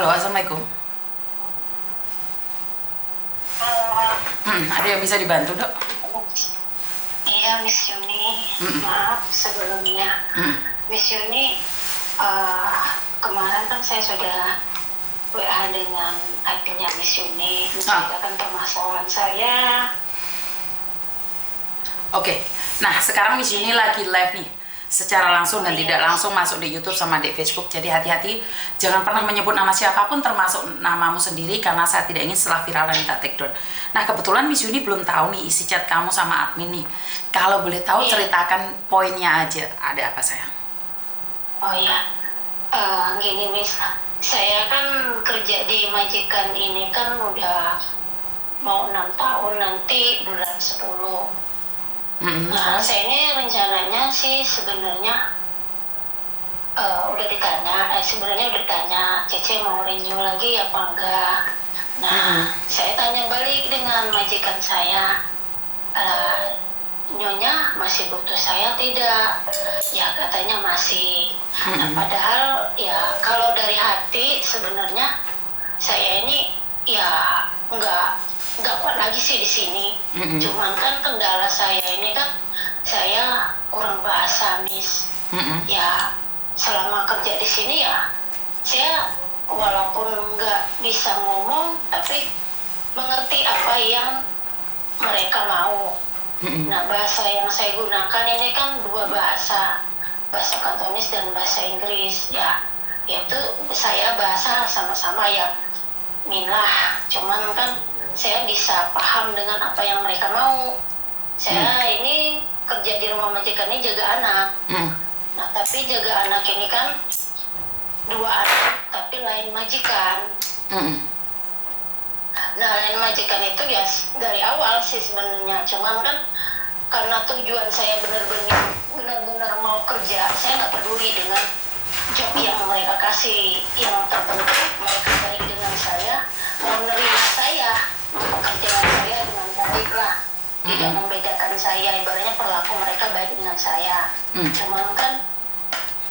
Halo, assalamualaikum. Ada yang bisa dibantu, Dok? Iya, Miss Yuni. Maaf sebelumnya. Miss Yuni, kemarin kan saya sudah WA dengan adminnya Miss Yuni menceritakan permasalahan saya. Oke. Nah, sekarang Miss Yuni lagi live nih, secara langsung dan tidak langsung masuk di YouTube sama di Facebook. Jadi hati-hati, jangan pernah menyebut nama siapapun termasuk namamu sendiri karena saya tidak ingin setelah viral dan minta take down. Nah, kebetulan Miss Yuni belum tahu nih isi chat kamu sama admin nih. Kalau boleh tahu ceritakan poinnya aja. Ada apa sayang? Oh iya, gini Miss, saya kan kerja di majikan ini kan udah mau 6 tahun nanti bulan 10. Nah, saya ini rencananya sih sebenarnya sebenarnya udah ditanya, Cece mau renew lagi apa enggak. Nah, saya tanya balik dengan majikan saya, Nyonya masih butuh saya tidak? Ya katanya masih. Nah, padahal ya kalau dari hati sebenarnya saya ini ya nggak kuat lagi sih di sini. Cuman kan kendala saya ini kan saya kurang bahasa, Miss. Ya selama kerja di sini ya saya walaupun nggak bisa ngomong tapi mengerti apa yang mereka mau. Nah, bahasa yang saya gunakan ini kan dua bahasa Kantonis dan bahasa Inggris ya, yaitu saya bahasa sama-sama ya Minah, cuman kan saya bisa paham dengan apa yang mereka mau. Saya ini kerja di rumah majikan ini jaga anak. Nah, tapi jaga anak ini kan 2 anak tapi lain majikan. Nah, lain majikan itu ya dari awal sih sebenarnya, cuman kan karena tujuan saya benar-benar mau kerja, saya nggak peduli dengan job yang mereka kasih. Yang terpenting mereka baik dengan saya, mau menerima saya, pekerjaan saya dengan baik lah, tidak membedakan saya, ibaratnya perlaku mereka baik dengan saya. Cuman kan,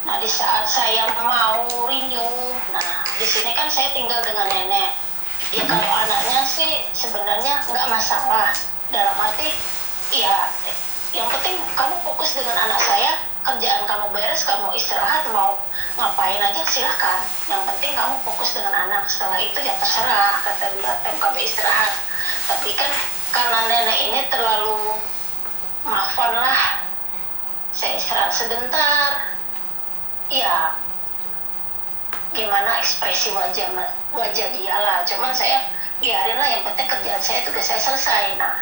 nah di saat saya mau renew, nah di sini kan saya tinggal dengan nenek. Ya kalau anaknya sih sebenarnya nggak masalah, dalam arti ya yang penting kamu fokus dengan anak saya, kerjaan kamu beres, kamu istirahat, mau ngapain aja silahkan, yang penting kamu fokus dengan anak, setelah itu ya terserah, kata dia, kamu istirahat. Tapi kan karena nenek ini terlalu maafan lah, saya istirahat sebentar ya gimana ekspresi wajah dia lah, cuman saya biarin lah, yang penting kerjaan saya, tugas saya selesai. Nah,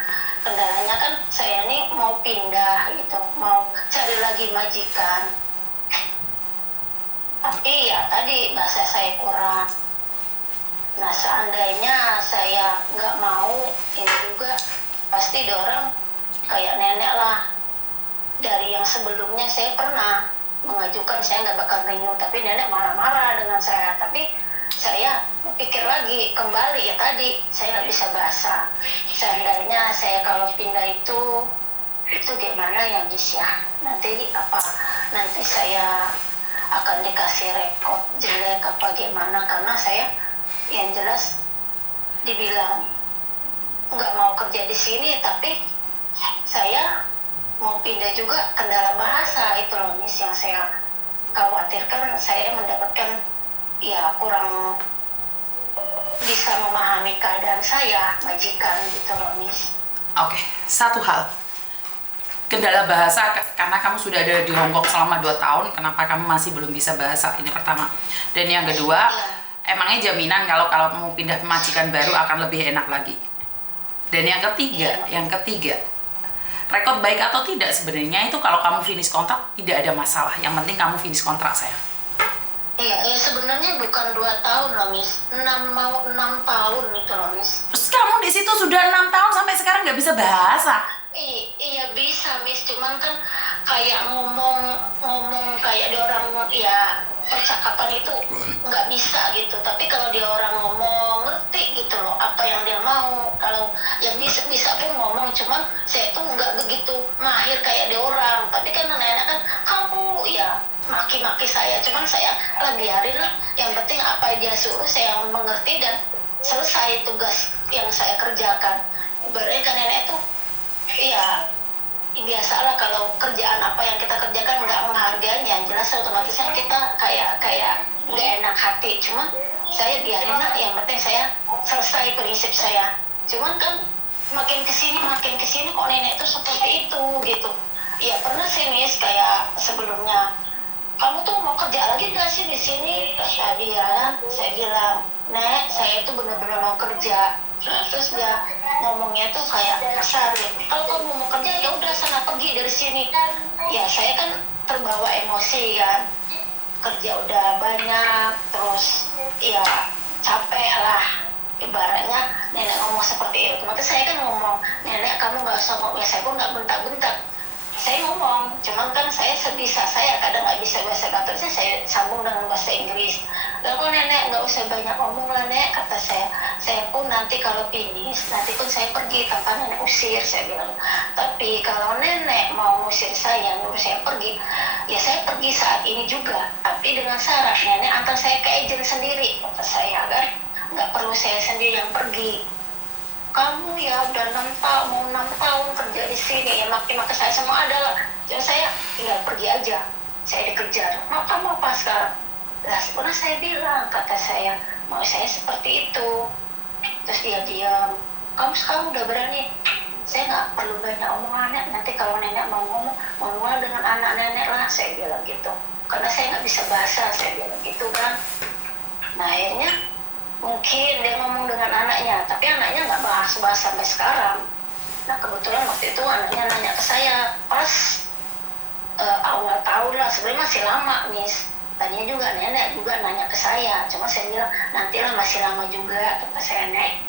kendalanya kan saya ini mau pindah gitu, mau cari lagi majikan, tapi ya tadi bahasa saya kurang. Nah, seandainya saya nggak mau, ini juga pasti dorong kayak nenek lah. Dari yang sebelumnya saya pernah mengajukan saya nggak bakal renew, tapi nenek marah-marah dengan saya. Tapi saya pikir lagi kembali, ya tadi saya nggak bisa bahasa. Seandainya saya kalau pindah itu gimana ya Miss ya, nanti saya akan dikasih rekod jelek apa gimana, karena saya yang jelas dibilang nggak mau kerja di sini, tapi saya mau pindah juga kendala bahasa itu loh Miss, yang saya khawatirkan saya mendapatkan ya kurang bisa memahami keadaan saya majikan gitu loh Miss. Oke, satu hal, kendala bahasa karena kamu sudah ada di Hongkong selama 2 tahun, kenapa kamu masih belum bisa bahasa, ini pertama. Dan yang kedua, emangnya jaminan kalau kamu pindah ke majikan baru akan lebih enak lagi. Dan yang ketiga, rekod baik atau tidak sebenarnya itu kalau kamu finish kontrak tidak ada masalah, yang penting kamu finish kontrak sayang. Iya, sebenarnya bukan 2 tahun loh Miss, 6 tahun itu loh Miss. Terus kamu di situ sudah 6 tahun sampai sekarang nggak bisa bahasa? Iya bisa Miss, cuman kan kayak ngomong kayak dia orang ya, percakapan itu nggak bisa gitu. Tapi kalau dia orang ngomong ngerti gitu loh apa yang dia mau. Kalau yang bisa pun ngomong, cuman saya tuh nggak begitu mahir kayak dia orang. Tapi kan nenek kan kamu ya maki-maki saya, cuman saya biarin lah, yang penting apa yang dia suruh saya mengerti dan selesai tugas yang saya kerjakan. Ibaratnya kan nenek tuh ya biasalah kalau kerjaan apa yang kita kerjakan nggak menghargainya, jelas otomatisnya kita kayak nggak enak hati. Cuman saya biarin lah, yang penting saya selesai prinsip saya. Cuman kan makin kesini kok nenek tuh seperti itu gitu. Ya pernah sih Miss, kayak sebelumnya, kamu tuh mau kerja lagi nggak sih di sini? Kata dia, saya bilang, Nek, saya itu benar-benar mau kerja. Nah, terus dia ngomongnya tuh kayak kasar gitu. Kalau kamu mau kerja ya udah sana pergi dari sini. Ya saya kan terbawa emosi kan. Kerja udah banyak, terus ya capek lah. Ibaratnya nenek ngomong seperti itu. Otomatis saya kan ngomong, Nenek kamu nggak usah ngomong. Saya pun nggak bentak-bentak. Saya ngomong, cuman kan saya sebisa saya, kadang nggak bisa bahasa Inggris, saya sambung dengan bahasa Inggris. Lalu nenek nggak usah banyak ngomong lah nek, kata saya pun nanti kalau finish, nanti pun saya pergi tanpa nenek usir, saya bilang. Tapi kalau nenek mau ngusir saya, nyuruh saya pergi, ya saya pergi saat ini juga. Tapi dengan syarat nenek antar saya ke agent sendiri, kata saya kan, nggak perlu saya sendiri yang pergi. Kamu ya udah 6 tahun kerja di sini, ya maki-maki saya semua adalah, jadi saya tinggal pergi aja, saya dikejar. Mau kamu apa sekarang? Lah pernah saya bilang, kata saya, mau saya seperti itu. Terus dia diam. Kamu sekarang udah berani? Saya nggak perlu banyak omongan nenek, nanti kalau nenek mau ngomong dengan anak nenek lah, saya bilang gitu. Karena saya nggak bisa bahasa, saya bilang gitu kan. Nah akhirnya mungkin dia ngomong dengan anaknya, tapi anaknya nggak bahas sampai sekarang. Nah kebetulan waktu itu anaknya nanya ke saya pas awal tahun lah, sebenarnya masih lama Miss. Tadinya juga nenek juga nanya ke saya, cuma saya bilang nantilah masih lama juga, kata saya nek.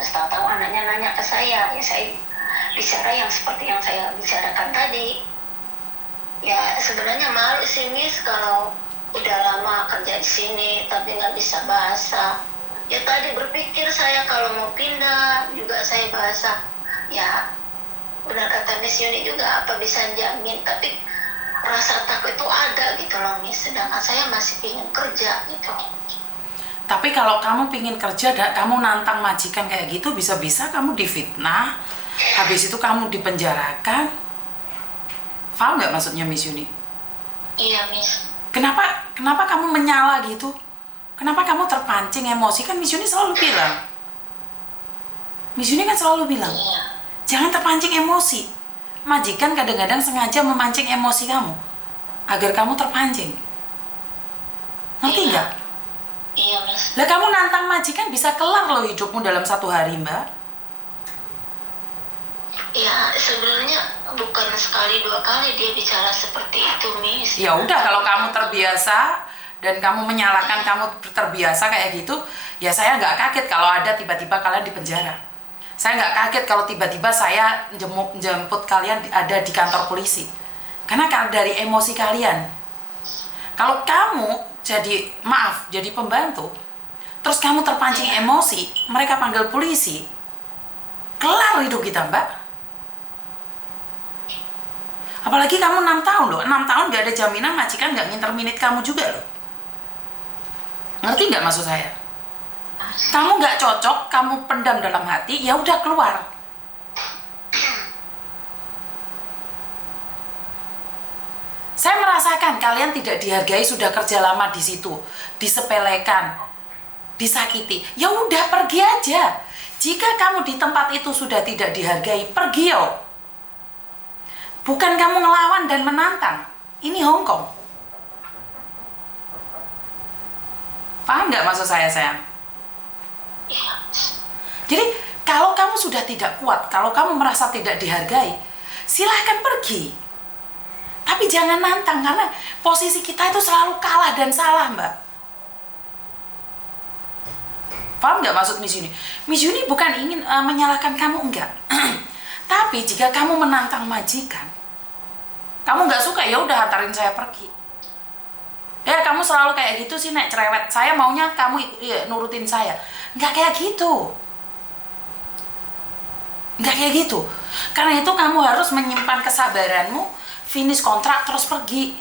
Terus tahu-tahu anaknya nanya ke saya, ya saya bicara yang seperti yang saya bicarakan tadi. Ya sebenarnya malu sih Miss kalau udah lama kerja di sini tapi nggak bisa bahasa. Ya tadi berpikir saya kalau mau pindah juga saya bahasa. Ya benar kata Miss Yuni juga, apa bisa jamin, tapi rasa takut itu ada gitu loh Miss, sedangkan saya masih ingin kerja gitu. Tapi kalau kamu pingin kerja dan kamu nantang majikan kayak gitu, bisa-bisa kamu difitnah, habis itu kamu dipenjarakan. Paham nggak maksudnya Miss Yuni? Iya Miss. Kenapa kamu menyala gitu? Kenapa kamu terpancing emosi? Kan Miss Yuni selalu bilang. Miss Yuni kan selalu bilang, Iya. jangan terpancing emosi. Majikan kadang-kadang sengaja memancing emosi kamu agar kamu terpancing. Ngerti nggak? Iya Miss. Lah kamu nantang majikan bisa kelar loh hidupmu dalam 1 hari, Mbak. Ya sebenarnya bukan sekali 2 kali dia bicara seperti itu Miss. Ya udah, kalau kamu terbiasa dan kamu menyalahkan, kamu terbiasa kayak gitu, ya saya nggak kaget kalau ada tiba-tiba kalian di penjara. Saya nggak kaget kalau tiba-tiba saya jemput kalian ada di kantor polisi. Karena dari emosi kalian. Kalau kamu jadi pembantu, terus kamu terpancing emosi, mereka panggil polisi, kelar hidup kita, Mbak. Apalagi kamu 6 tahun loh, 6 tahun gak ada jaminan majikan gak nginterminate kamu juga loh. Ngerti gak maksud saya? Kamu gak cocok, kamu pendam dalam hati, ya udah keluar. Saya merasakan kalian tidak dihargai, sudah kerja lama di situ, disepelekan, disakiti. Ya udah pergi aja. Jika kamu di tempat itu sudah tidak dihargai, pergi yo. Bukan kamu ngelawan dan menantang. Ini Hong Kong. Paham nggak maksud saya, sayang? Jadi, kalau kamu sudah tidak kuat, kalau kamu merasa tidak dihargai, silahkan pergi. Tapi jangan nantang, karena posisi kita itu selalu kalah dan salah, Mbak. Paham nggak maksud Miss Yuni? Miss Yuni bukan ingin menyalahkan kamu, enggak. Tapi jika kamu menantang majikan, kamu nggak suka, ya udah antarin saya pergi. Ya kamu selalu kayak gitu sih, nek cerewet. Saya maunya kamu nurutin saya. Nggak kayak gitu. Nggak kayak gitu. Karena itu kamu harus menyimpan kesabaranmu, finish kontrak terus pergi.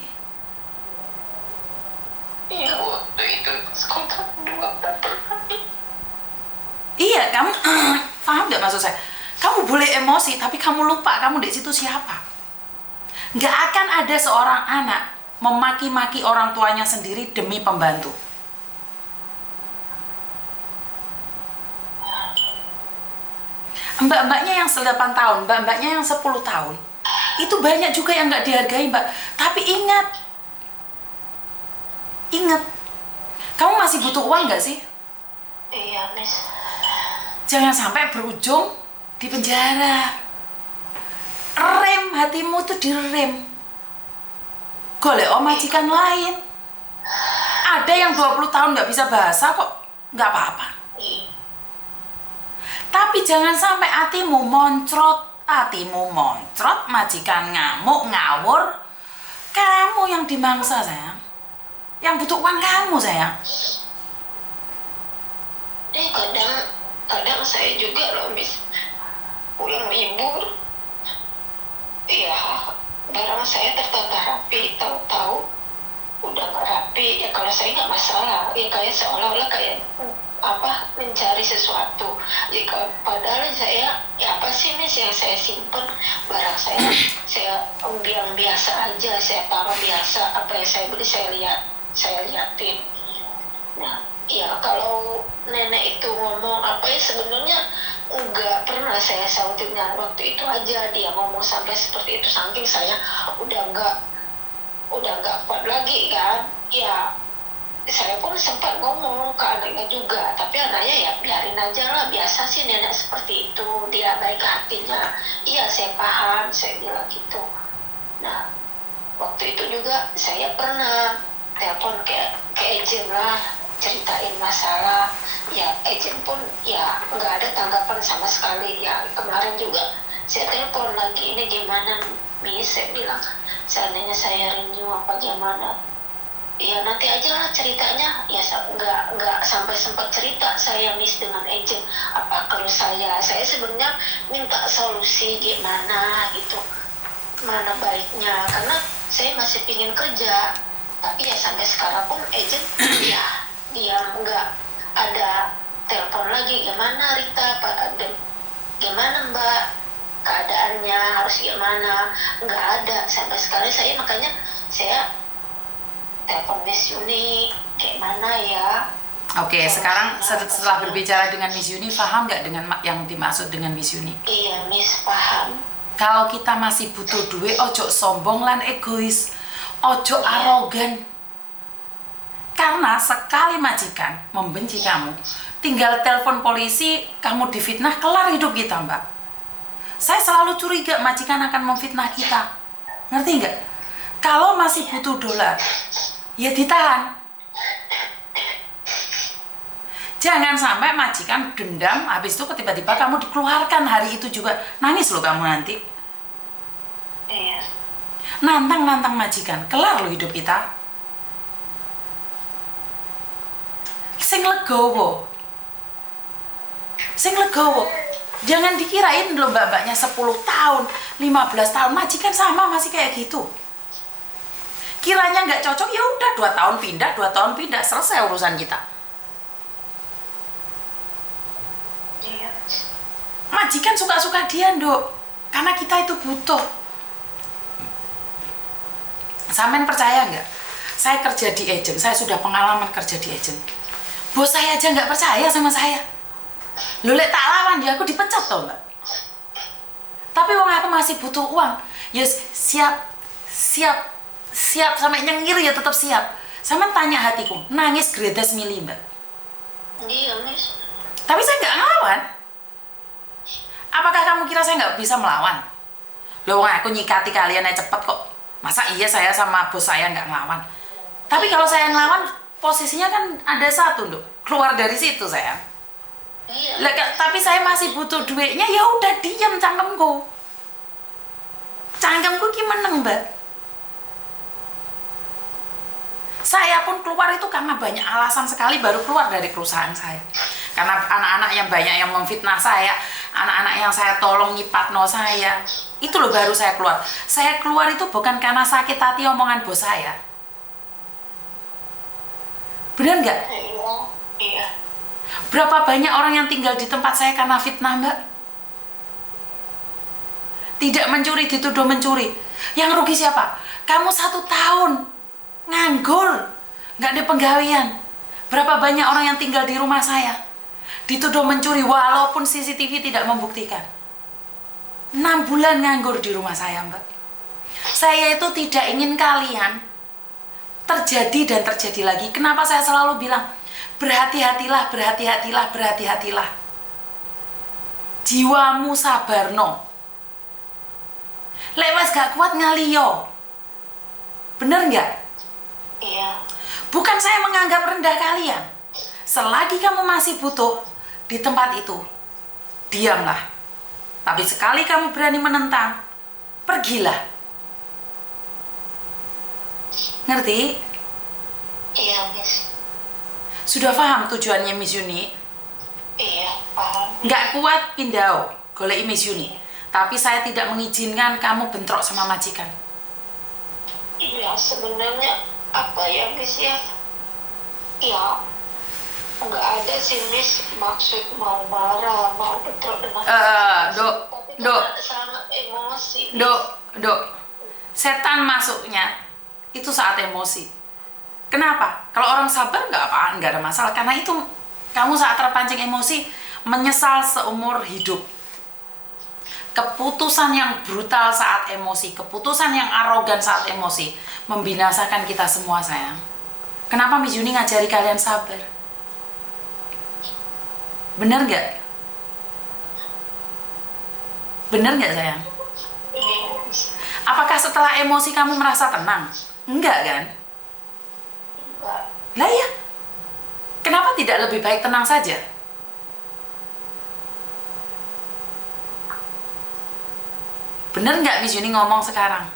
Iya, waktu itu kontrak 2 tahun. Iya, kamu paham nggak maksud saya? Kamu boleh emosi, tapi kamu lupa kamu di situ siapa. Nggak akan ada seorang anak memaki-maki orang tuanya sendiri demi pembantu. Mbak-mbaknya yang 8 tahun, mbak-mbaknya yang 10 tahun, itu banyak juga yang nggak dihargai, Mbak. Tapi ingat, kamu masih butuh uang nggak sih? Iya, Miss. Jangan sampai berujung di penjara. Rem hatimu tuh direm. Golek majikan lain. Ada yang 20 tahun nggak bisa bahasa kok, nggak apa-apa. Iya. Tapi jangan sampai hatimu moncrot, majikan ngamuk, ngawur. Kamu yang dimangsa, sayang. Yang butuh uang kamu, sayang. Kadang saya juga loh, Miss, pulang libur, iya, barang saya tertata rapi, tahu-tahu udah nggak rapi. Ya kalau saya nggak masalah, ya kayak seolah-olah kayak mencari sesuatu. Jika padahal saya, ya apa sih, Miss, yang saya simpen barang saya bilang biasa aja, saya taruh biasa, apa yang saya beli saya liatin. Nah, ya kalau nenek itu ngomong apa ya, sebenarnya nggak pernah saya sautin. Nah, waktu itu aja dia ngomong sampai seperti itu, saking saya udah nggak kuat lagi kan. Ya saya pun sempat ngomong ke anaknya juga, tapi anaknya ya biarin aja lah, biasa sih nenek seperti itu, dia baik hatinya. Iya, saya paham, saya bilang gitu. Nah, waktu itu juga saya pernah telepon ke agent lah, ceritain masalah. Ya agent pun ya nggak ada tanggapan sama sekali. Ya kemarin juga saya telepon lagi, ini gimana, Miss, saya bilang seandainya saya renew apa gimana. Ya nanti aja lah ceritanya. Ya nggak sampai sempat cerita saya, Miss, dengan agent apa kalau saya sebenarnya minta solusi gimana gitu, mana baiknya, karena saya masih pingin kerja. Tapi ya sampai sekarang pun agent ya dia nggak ada telepon lagi, gimana Rita, gimana Mbak, keadaannya harus gimana, nggak ada sampai sekarang. Makanya saya telepon Miss Yuni, kayak mana ya. Oke, sekarang setelah berbicara dengan Miss Yuni, paham nggak dengan yang dimaksud dengan Miss Yuni? Iya, Miss, paham. Kalau kita masih butuh duit, ojo sombong lan egois, ojo arogan. Karena sekali majikan membenci kamu, tinggal telepon polisi, kamu difitnah, kelar hidup kita, Mbak. Saya selalu curiga majikan akan memfitnah kita. Ngerti nggak? Kalau masih butuh dolar, ya ditahan. Jangan sampai majikan dendam, habis itu tiba-tiba kamu dikeluarkan hari itu juga. Nangis loh kamu nanti. Iya. Nantang majikan, kelar loh hidup kita. Sing legowo. Jangan dikirain loh mbak-mbaknya 10 tahun, 15 tahun, majikan sama masih kayak gitu. Kiranya nggak cocok, ya udah 2 tahun pindah, selesai urusan kita. Iya. Majikan suka-suka dia, Dok. Karena kita itu butuh. Sampean percaya nggak? Saya kerja di agent, saya sudah pengalaman kerja di agent. Bos saya aja nggak percaya sama saya. Loh, lek tak lawan ya aku dipecat toh, Mbak. Tapi wong aku masih butuh uang. Ya siap sampai nyengir ya tetap siap. Sampean tanya hatiku, nangis gredes mili, Mbak. Iya, Miss. Tapi saya nggak ngelawan. Apakah kamu kira saya nggak bisa melawan? Loh, aku nyikati kalian aja cepet kok. Masa iya saya sama bos saya nggak ngelawan? Tapi kalau saya ngelawan, posisinya kan ada satu, Dok. Keluar dari situ saya. Iya. Tapi saya masih butuh duitnya, ya udah diam cangkemku. Cangkemku gimana, Mbak? Saya pun keluar itu karena banyak alasan sekali baru keluar dari perusahaan saya. Karena anak-anak yang banyak yang memfitnah saya, anak-anak yang saya tolong nyipatno saya, itu loh baru saya keluar. Saya keluar itu bukan karena sakit hati omongan bos saya. Benar nggak? Iya. Berapa banyak orang yang tinggal di tempat saya karena fitnah, Mbak? Tidak mencuri, dituduh mencuri. Yang rugi siapa? Kamu 1 tahun nganggur, nggak ada penggawean. Berapa banyak orang yang tinggal di rumah saya dituduh mencuri walaupun CCTV tidak membuktikan. 6 bulan nganggur di rumah saya, Mbak. Saya itu tidak ingin kalian terjadi dan terjadi lagi. Kenapa saya selalu bilang berhati-hatilah, berhati-hatilah, berhati-hatilah. Jiwamu sabarno. Lek wes gak kuat ngaliyo. Bener nggak? Iya. Bukan saya menganggap rendah kalian. Selagi kamu masih butuh di tempat itu, diamlah. Tapi sekali kamu berani menentang, pergilah. Ngerti? Iya, Miss. Sudah paham tujuannya Miss Yuni? Iya, paham. Nggak kuat pindah, golek Miss Yuni. Tapi saya tidak mengizinkan kamu bentrok sama majikan. Iya, sebenarnya apa ya, Miss ya? Ya, nggak ada sih, Miss, maksud mau marah, mau bentrok dengan Dok, tapi Dok. karena sangat emosi. Dok, setan masuknya itu saat emosi. Kenapa? Kalau orang sabar nggak ada masalah. Karena itu kamu saat terpancing emosi menyesal seumur hidup. Keputusan yang brutal saat emosi, keputusan yang arogan saat emosi membinasakan kita semua, sayang. Kenapa Miss Yuni ngajari kalian sabar? Bener nggak? Bener nggak, sayang? Iya, Miss. Apakah setelah emosi kamu merasa tenang? Enggak kan? Enggak. Lah ya, kenapa tidak lebih baik tenang saja? Bener nggak Miss Yuni ngomong sekarang?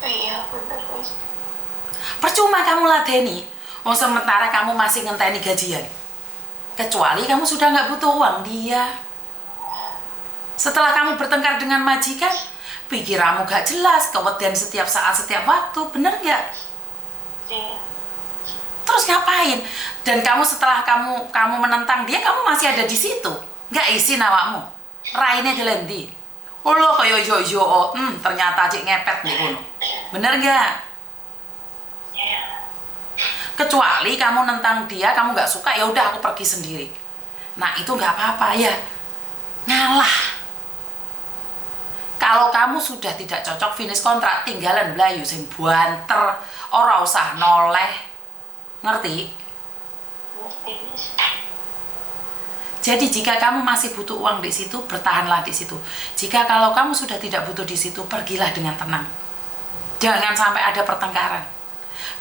Iya, benar, Miss. Percuma kamu ladeni, sementara kamu masih ngenteni gajian. Kecuali kamu sudah nggak butuh uang dia. Setelah kamu bertengkar dengan majikan, pikiranmu gak jelas, kewedian setiap saat, setiap waktu, bener nggak? Iya. Terus ngapain? Dan kamu setelah kamu menentang dia, kamu masih ada di situ, nggak isi awakmu. Raine dilendi. Oh lo kayak yo, ternyata cik ngepet nih kono. Bener nggak? Iya. Kecuali kamu nentang dia, kamu nggak suka, ya udah aku pergi sendiri. Nah itu nggak apa-apa ya, ngalah. Kalau kamu sudah tidak cocok finish kontrak, tinggalan belayu sing banter, ora usah noleh, ngerti? Ngerti, Miss. Jadi jika kamu masih butuh uang di situ, bertahanlah di situ. Jika kalau kamu sudah tidak butuh di situ, pergilah dengan tenang. Jangan sampai ada pertengkaran.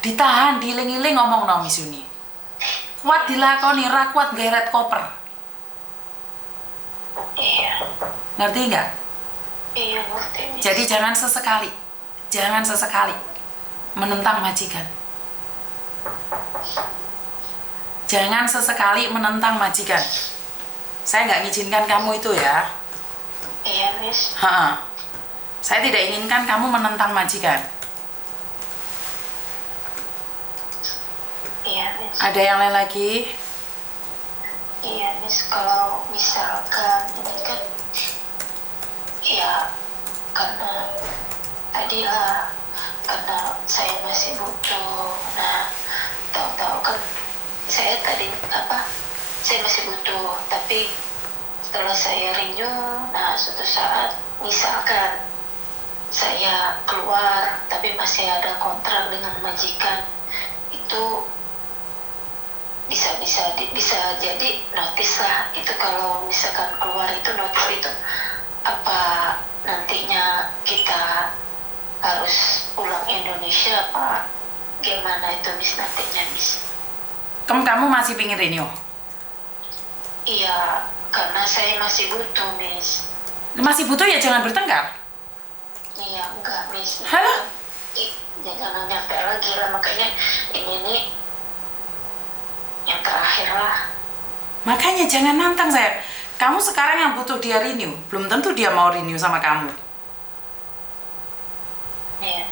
Ditahan, diiling-iling ngomong no Miss Yuni. Kuat dilakoni, ra kuat geret koper. Iya. Ngerti nggak? Iya, ngerti, Miss. Jadi jangan sesekali menentang majikan. Jangan sesekali menentang majikan. Saya nggak ngizinkan kamu itu ya. Iya, Miss. Saya tidak inginkan kamu menentang majikan. Iya, Miss. Ada yang lain lagi? Iya, Miss, kalau misalkan ini kan ya karena tadilah karena saya masih butuh. Nah, tahu-tahu kan saya masih butuh, tapi setelah saya renew, nah suatu saat misalkan saya keluar tapi masih ada kontrak dengan majikan, itu bisa jadi notice lah. Itu kalau misalkan keluar itu notice itu apa nantinya kita harus pulang Indonesia apa gimana itu, Miss, nantinya, Miss? Kamu masih pingin renew? Iya, karena saya masih butuh, Miss. Masih butuh ya jangan bertengkar. Iya, enggak, Miss. Halo? Ya, jangan nyampe lagi lah, makanya ini nih yang terakhir lah. Makanya jangan nantang saya. Kamu sekarang yang butuh dia renew, belum tentu dia mau renew sama kamu. Iya.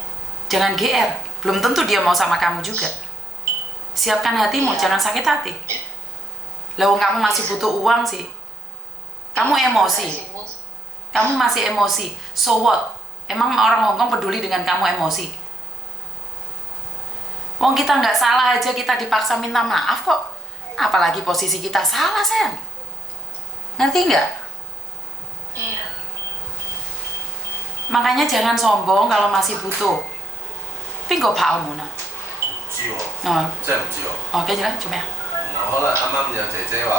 Jangan GR, belum tentu dia mau sama kamu juga. Siapkan hatimu, Iya. jangan sakit hati. Lah wong kamu masih butuh uang sih. Kamu emosi. Kamu masih emosi. So what? Emang orang Hongkong peduli dengan kamu emosi? Wong kita nggak salah aja kita dipaksa minta maaf kok. Apalagi posisi kita salah, sayang. Ngerti nggak? Iya. Makanya jangan sombong kalau masih butuh. Pingo跑門啊？唔知喎，哦真係唔知喎。哦，跟住咧做咩啊？然後可能啱啱有姐姐話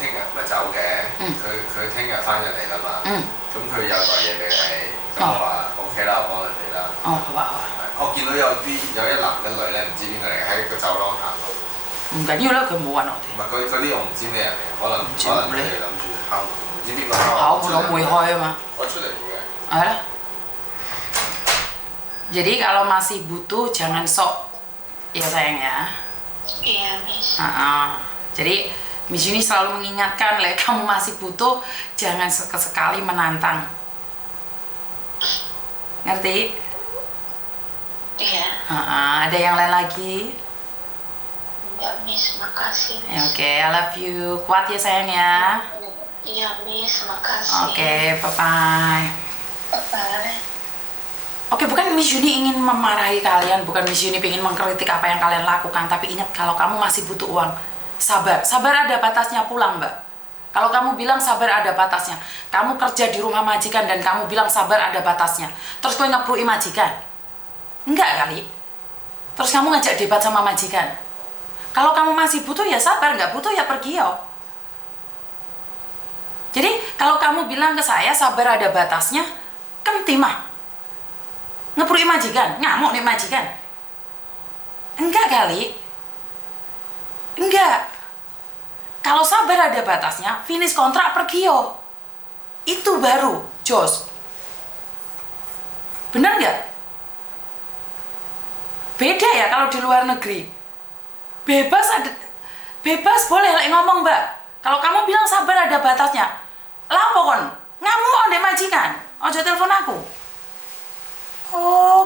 聽日咪走嘅，嗯佢聽日翻入嚟啦嘛，嗯，咁佢有袋嘢俾你，咁我話 OK 啦，我幫你哋啦。哦，好啊好啊，我見到有一男一女咧，唔知邊個嚟嘅，喺個走廊行過。唔緊要啦，佢冇揾我哋。唔係嗰啲我唔知咩人嚟，可能唔知佢哋諗住敲門，唔知邊個敲門。考門我會開啊嘛。我出嚟嘅。係lah. Jadi kalau masih butuh jangan sok, ya sayang ya. Iya, Miss. Jadi Miss Yuni selalu mengingatkan, le kamu masih butuh, jangan sekali menantang. Ngerti? Iya. Ada yang lain lagi? Enggak, Miss. Makasih, Ya, Miss. Oke, I love you. Kuat ya sayang ya. Iya, Miss. Makasih. Oke, bye-bye. Bye. Oke, bukan Miss Yuni ingin memarahi kalian, bukan Miss Yuni ingin mengkritik apa yang kalian lakukan, tapi ingat kalau kamu masih butuh uang, sabar. Sabar ada batasnya pulang, Mbak. Kalau kamu bilang sabar ada batasnya, kamu kerja di rumah majikan dan kamu bilang sabar ada batasnya, terus kau ngeprui majikan? Enggak kali. Terus kamu ngajak debat sama majikan. Kalau kamu masih butuh ya sabar, nggak butuh ya pergi yo. Jadi kalau kamu bilang ke saya sabar ada batasnya, kan timah. Ngeprui majikan, ngamuk nih majikan. Enggak kali. Enggak. Kalau sabar ada batasnya, finish kontrak pergi yo. Itu baru jos. Bener nggak? Beda ya kalau di luar negeri. Bebas boleh like, ngomong Mbak. Kalau kamu bilang sabar ada batasnya, lapo kon ngamuk ndek majikan. Ojo telepon aku. Oh.